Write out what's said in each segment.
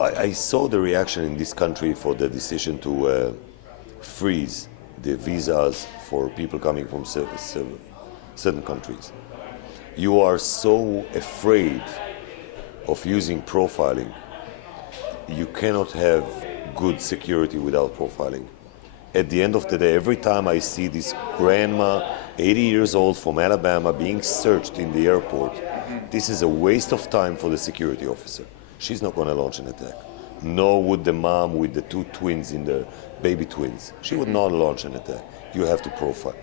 I saw the reaction in this country for the decision to freeze the visas for people coming from certain countries. You are so afraid of using profiling. You cannot have good security without profiling. At the end of the day, every time I see this grandma, 80 years old from Alabama, being searched in the airport, this is a waste of time for the security officer. She's not going to launch an attack. Nor would the mom with the two twins in there, baby twins. She would not launch an attack. You have to profile.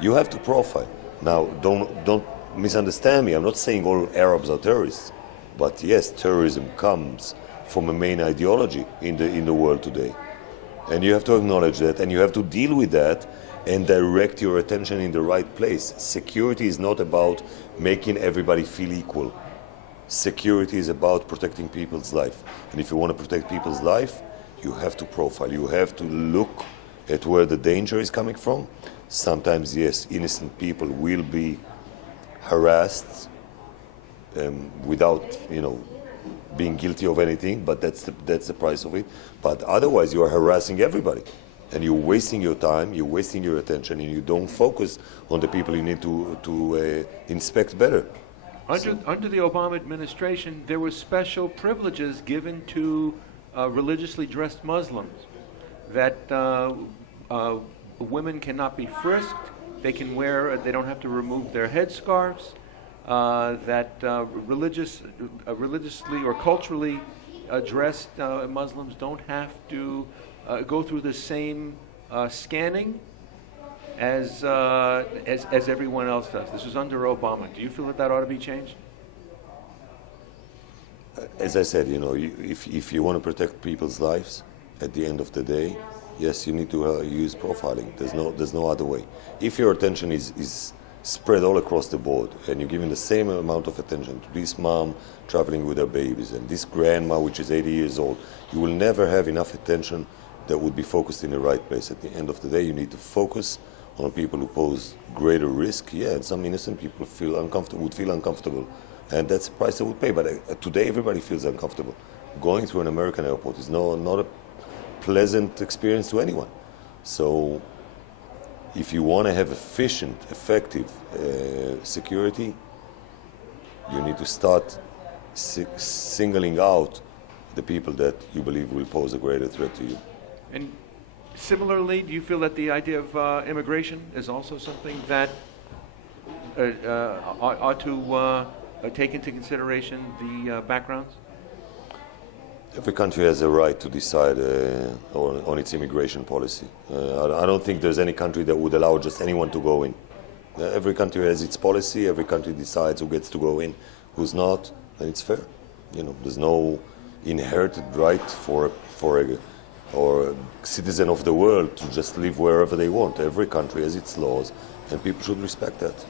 You have to profile. Now, don't misunderstand me. I'm not saying all Arabs are terrorists. But yes, terrorism comes from a main ideology in the world today. And you have to acknowledge that, and you have to deal with that and direct your attention in the right place. Security is not about making everybody feel equal. Security is about protecting people's life. And if you want to protect people's life, you have to profile. You have to look at where the danger is coming from. Sometimes, yes, innocent people will be harassed without, being guilty of anything, but that's the price of it. But otherwise, you are harassing everybody. And you're wasting your time, you're wasting your attention, and you don't focus on the people you need to inspect better. Under the Obama administration, there were special privileges given to religiously dressed Muslims, that women cannot be frisked, they don't have to remove their headscarves, that religiously or culturally dressed Muslims don't have to go through the same scanning as everyone else does. This was under Obama. Do you feel that ought to be changed? As I said, if you want to protect people's lives, at the end of the day, yes, you need to use profiling. There's no other way. If your attention is spread all across the board, and you're giving the same amount of attention to this mom traveling with her babies and this grandma, which is 80 years old, you will never have enough attention that would be focused in the right place. At the end of the day, you need to focus on people who pose greater risk. Yeah, and some innocent people would feel uncomfortable, and that's the price they would pay. But today, everybody feels uncomfortable. Going through an American airport is not a pleasant experience to anyone. So, if you want to have efficient, effective security, you need to start singling out the people that you believe will pose a greater threat to you. And similarly, do you feel that the idea of immigration is also something that ought to take into consideration the backgrounds? Every country has a right to decide on its immigration policy. I don't think there's any country that would allow just anyone to go in. Every country has its policy. Every country decides who gets to go in, who's not, and it's fair. There's no inherited right for a citizen of the world to just live wherever they want. Every country has its laws, and people should respect that.